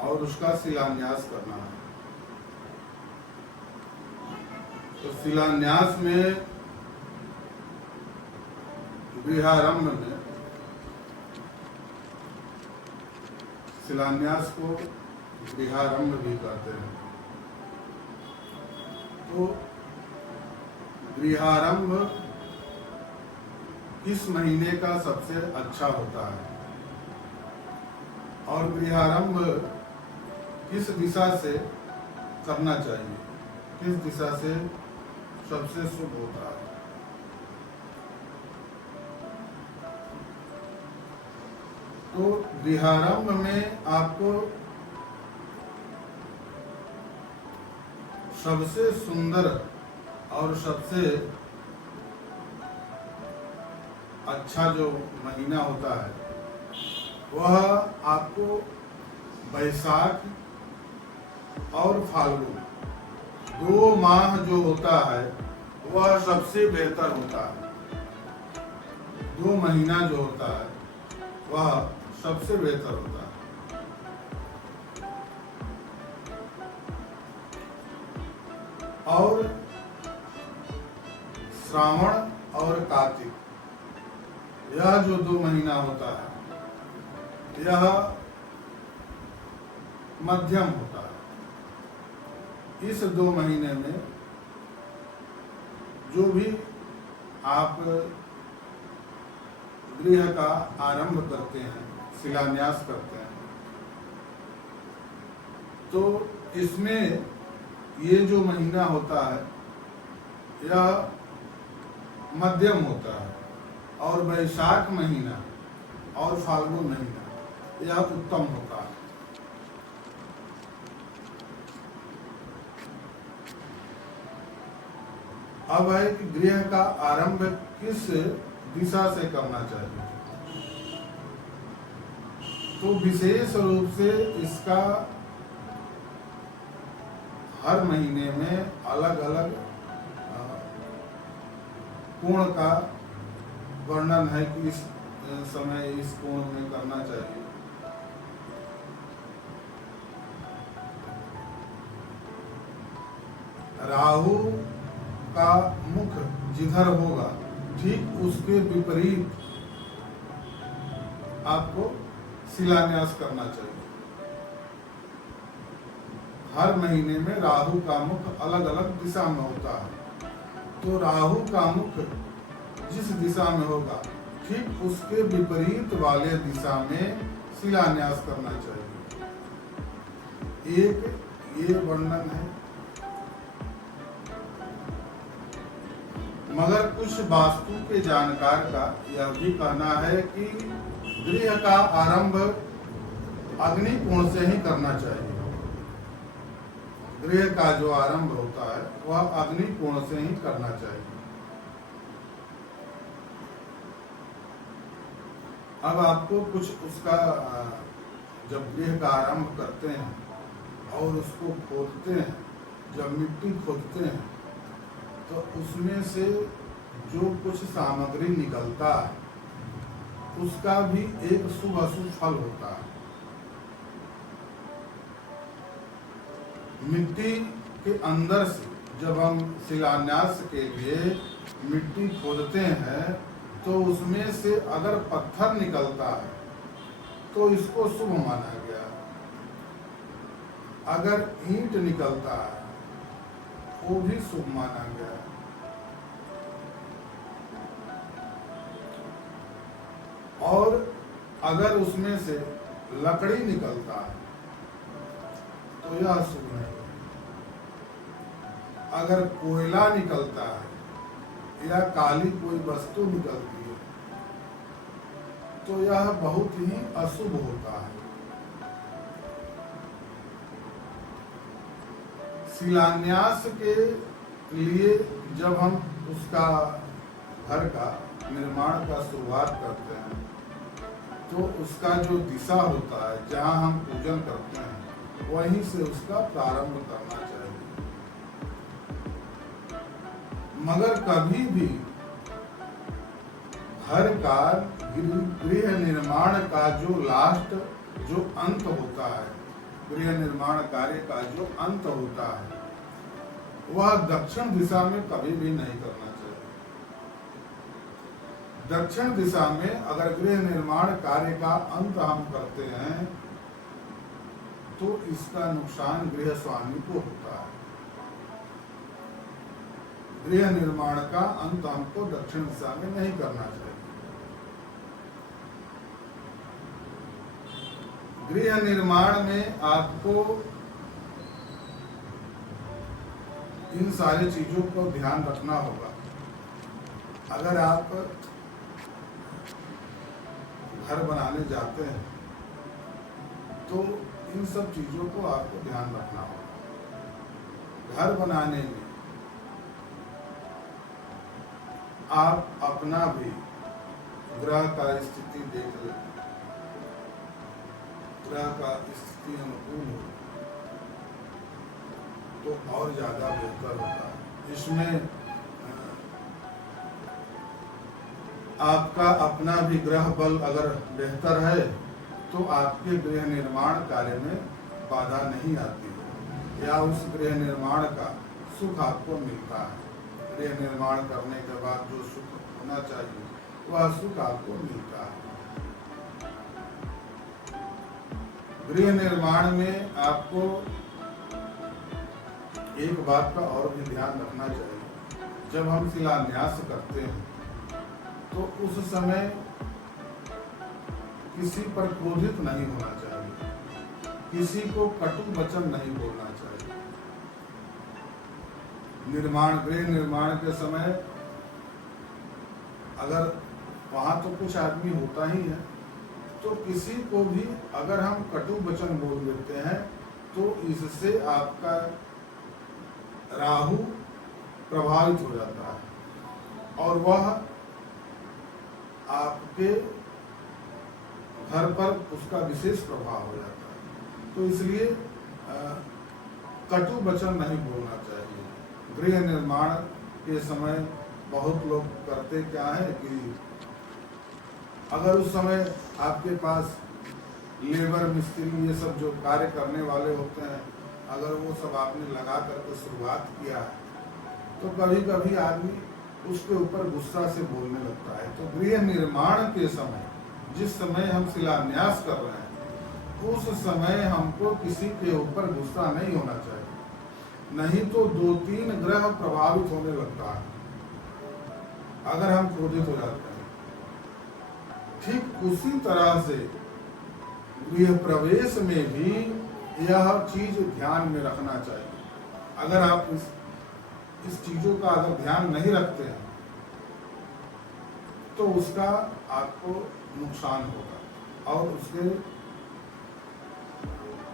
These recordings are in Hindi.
और उसका शिलान्यास करना है। तो शिलान्यास में गृहारंभ में शिलान्यास को गृहारंभ भी कहते हैं। तो गृहारंभ किस महीने का सबसे अच्छा होता है और गृहारंभ किस दिशा से करना चाहिए, किस दिशा से सबसे शुभ होता है? तो गृहारंभ में आपको सबसे सुंदर और सबसे अच्छा जो महीना होता है वह आपको बैसाख और फाल्गुन 2 माह जो होता है वह सबसे बेहतर होता है। 2 महीना जो होता है वह सबसे बेहतर होता है। और श्रावण और कार्तिक यह जो 2 महीना होता है यह मध्यम होता है। इस 2 महीने में जो भी आप गृह का आरंभ करते हैं, शिलान्यास करते हैं, तो इसमें ये जो महीना होता है यह मध्यम होता है और बैसाख महीना और फाल्गुन महीना यह उत्तम होता है। अब है कि गृह का आरंभ किस दिशा से करना चाहिए। तो विशेष रूप से इसका हर महीने में अलग अलग कोण का वर्णन है कि इस समय इस कोण में करना चाहिए। राहु का मुख जिधर होगा ठीक उसके विपरीत आपको शिलान्यास करना चाहिए। हर महीने में राहु का मुख अलग अलग दिशा में होता है। तो राहु का मुख जिस दिशा में होगा ठीक उसके विपरीत वाले दिशा में शिलान्यास करना चाहिए। एक ये वर्णन है। मगर कुछ वास्तु के जानकार का यह भी कहना है कि गृह का आरंभ अग्नि कोण से ही करना चाहिए। गृह का जो आरंभ होता है वह अग्नि कोण से ही करना चाहिए। अब आपको कुछ उसका जब गृह का आरंभ करते हैं और उसको खोदते हैं, जब मिट्टी खोदते हैं तो उसमें से जो कुछ सामग्री निकलता है उसका भी एक शुभ अशुभ फल होता है। मिट्टी के अंदर से जब हम शिलान्यास के लिए मिट्टी खोदते हैं तो उसमें से अगर पत्थर निकलता है तो इसको शुभ माना गया। अगर ईंट निकलता है वो भी शुभ माना गया। और अगर उसमें से लकड़ी निकलता है तो यह शुभ नहीं। अगर कोयला निकलता है या काली कोई वस्तु निकलती है तो यह बहुत ही अशुभ होता है। शिलान्यास के लिए जब हम उसका घर का निर्माण का शुरुआत करते हैं तो उसका जो दिशा होता है जहाँ हम पूजन करते हैं वहीं से उसका प्रारंभ करना चाहिए। मगर कभी भी घर का गृह निर्माण का जो लास्ट जो अंत होता है गृह निर्माण कार्य का जो अंत होता है वह दक्षिण दिशा में कभी भी नहीं करना चाहिए। दक्षिण दिशा में अगर गृह निर्माण कार्य का अंत हम करते हैं तो इसका नुकसान गृह स्वामी को होता है। गृह निर्माण का अंत हमको दक्षिण दिशा में नहीं करना चाहिए। गृह निर्माण में आपको इन सारी चीजों को ध्यान रखना होगा। अगर आप घर बनाने जाते हैं तो इन सब चीजों को आपको ध्यान रखना होगा। घर बनाने में आप अपना भी ग्रह का स्थिति देख लें, ग्रह का स्थिति अनुकूल हो तो और ज्यादा बेहतर होता है। इसमें आपका अपना भी ग्रह बल अगर बेहतर है तो आपके गृह निर्माण कार्य में बाधा नहीं आती है या उस गृह निर्माण का सुख आपको मिलता है। गृह निर्माण करने के बाद जो सुख होना चाहिए वह सुख आपको मिलता है। गृह निर्माण में आपको एक बात का और भी ध्यान रखना चाहिए। जब हम शिलान्यास करते हैं तो उस समय किसी पर क्रोधित नहीं होना चाहिए, किसी को कटु वचन नहीं बोलना चाहिए। गृह निर्माण के समय अगर वहां तो कुछ आदमी होता ही है तो किसी को भी अगर हम कटु वचन बोल देते हैं तो इससे आपका राहु प्रभावित हो जाता है और वह आपके घर पर उसका विशेष प्रभाव हो जाता है। तो इसलिए कटु वचन नहीं बोलना चाहिए। गृह निर्माण के समय बहुत लोग करते क्या है कि अगर उस समय आपके पास लेबर मिस्त्री ये सब जो कार्य करने वाले होते हैं अगर वो सब आपने लगा करके शुरुआत किया है तो कभी कभी आदमी उसके ऊपर गुस्सा से बोलने लगता है। तो गृह निर्माण के समय जिस समय हम शिलान्यास कर रहे हैं उस समय हमको किसी के ऊपर गुस्सा नहीं होना चाहिए, नहीं तो 2-3 ग्रह प्रभावित होने लगता है अगर हम क्रोधित हो जाते हैं। ठीक उसी तरह से गृह प्रवेश में भी यह चीज ध्यान में रखना चाहिए। अगर आप इस चीजों का अगर ध्यान नहीं रखते हैं तो उसका आपको नुकसान होगा और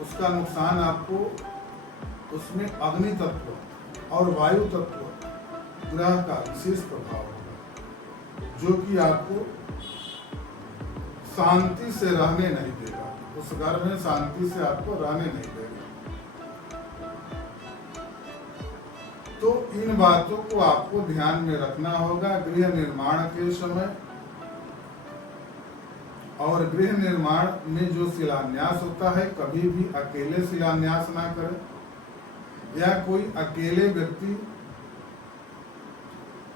उसका नुकसान आपको उसमें अग्नि तत्व और वायु तत्व ग्रह का विशेष प्रभाव होगा जो कि आपको शांति से रहने नहीं देगा, उस घर में शांति से आपको रहने नहीं देगा। तो इन बातों को आपको ध्यान में रखना होगा गृह निर्माण के समय। और गृह निर्माण में जो शिलान्यास होता है कभी भी अकेले शिलान्यास ना करें या कोई अकेले व्यक्ति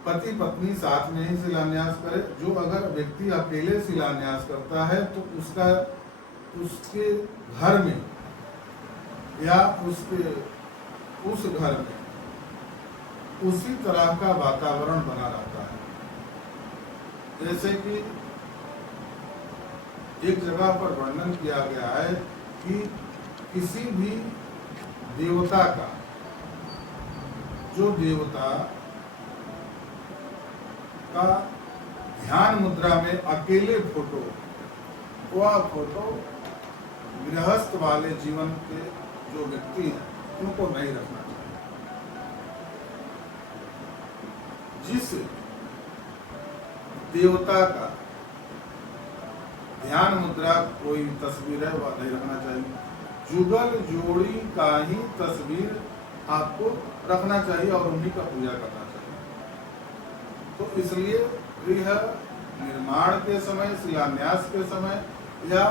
पति पत्नी साथ में ही शिलान्यास करे। जो अगर व्यक्ति अकेले शिलान्यास करता है तो उसके घर में या उस घर में उसी तरह का वातावरण बना रहता है। जैसे कि एक जगह पर वर्णन किया गया है कि किसी भी देवता का जो देवता का ध्यान मुद्रा में अकेले फोटो, वह फोटो गृहस्थ वाले जीवन के जो व्यक्ति हैं उनको नहीं रखना चाहिए। जिस देवता का ध्यान मुद्रा कोई तस्वीर है वह नहीं रखना चाहिए। जुगल जोड़ी का ही तस्वीर आपको रखना चाहिए और उन्हीं का पूजा करना चाहिए। तो इसलिए गृह निर्माण के समय, शिलान्यास के समय या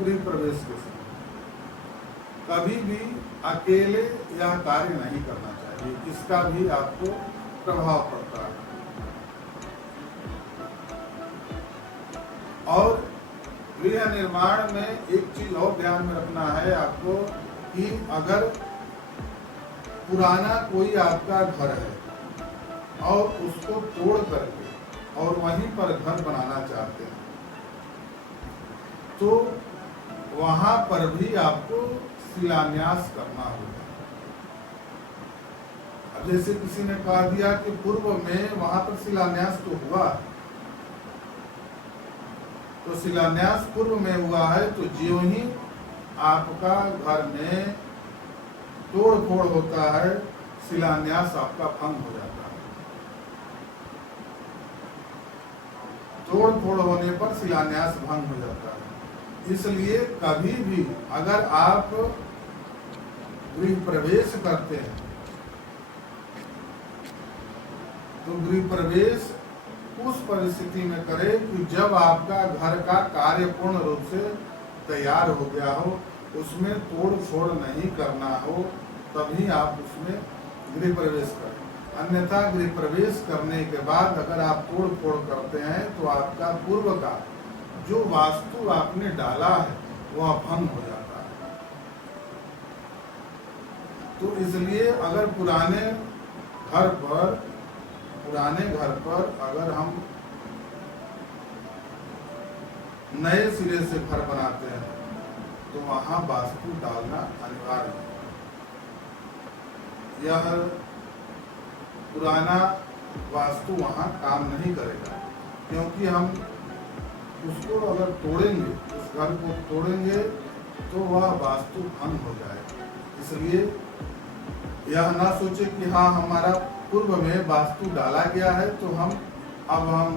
गृह प्रवेश के समय कभी भी अकेले यह कार्य नहीं करना चाहिए, इसका भी आपको प्रभाव पड़ता है। और गृह निर्माण में एक चीज और ध्यान में रखना है आपको कि अगर पुराना कोई आपका घर है और उसको तोड़ करके और वहीं पर घर बनाना चाहते हैं, तो वहां पर भी आपको शिलान्यास करना होगा। अब जैसे किसी ने कह दिया कि पूर्व में वहां पर शिलान्यास तो हुआ, तो शिलान्यास पूर्व में हुआ है, तो ज्यों ही आपका घर में तोड़ फोड़ होता है, शिलान्यास आपका भंग हो जाता है। तोड़ फोड़ होने पर शिलान्यास भंग हो जाता है। इसलिए कभी भी अगर आप गृह प्रवेश करते हैं तो गृह प्रवेश उस परिस्थिति में करें कि जब आपका घर का कार्य पूर्ण रूप से तैयार हो गया हो, उसमें तोड़ फोड़ नहीं करना हो, तभी आप उसमें गृह प्रवेश करें। अन्यथा गृह प्रवेश करने के बाद अगर आप तोड़ फोड़ करते हैं तो आपका पूर्व का जो वास्तु आपने डाला है वह भंग हो जाता है। तो इसलिए अगर पुराने घर पर अगर हम नए सिरे से घर बनाते हैं तो वहां वास्तु डालना अनिवार्य है। यह पुराना वास्तु वहां काम नहीं करेगा, क्योंकि हम उसको अगर तोड़ेंगे, उस घर को तोड़ेंगे तो वह वास्तु भंग हो जाएगा। इसलिए यह ना सोचे कि हाँ हमारा पूर्व में वास्तु डाला गया है तो अब हम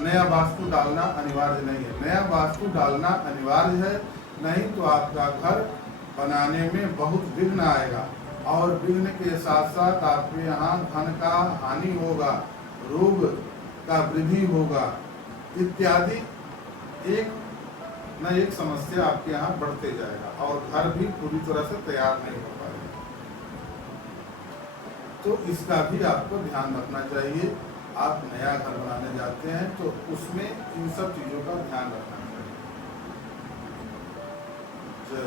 नया वास्तु डालना अनिवार्य नहीं है। नया वास्तु डालना अनिवार्य है, नहीं तो आपका घर बनाने में बहुत विघ्न आएगा और विघ्न के साथ साथ आपके यहाँ धन का हानि होगा, रोग का वृद्धि होगा इत्यादि एक न एक समस्या आपके यहाँ बढ़ते जाएगा और घर भी पूरी तरह से तैयार नहीं हो पाएगा। तो इसका भी आपको ध्यान रखना चाहिए। आप नया घर बनाने जाते हैं तो उसमें इन सब चीजों का ध्यान रखना चाहिए। जय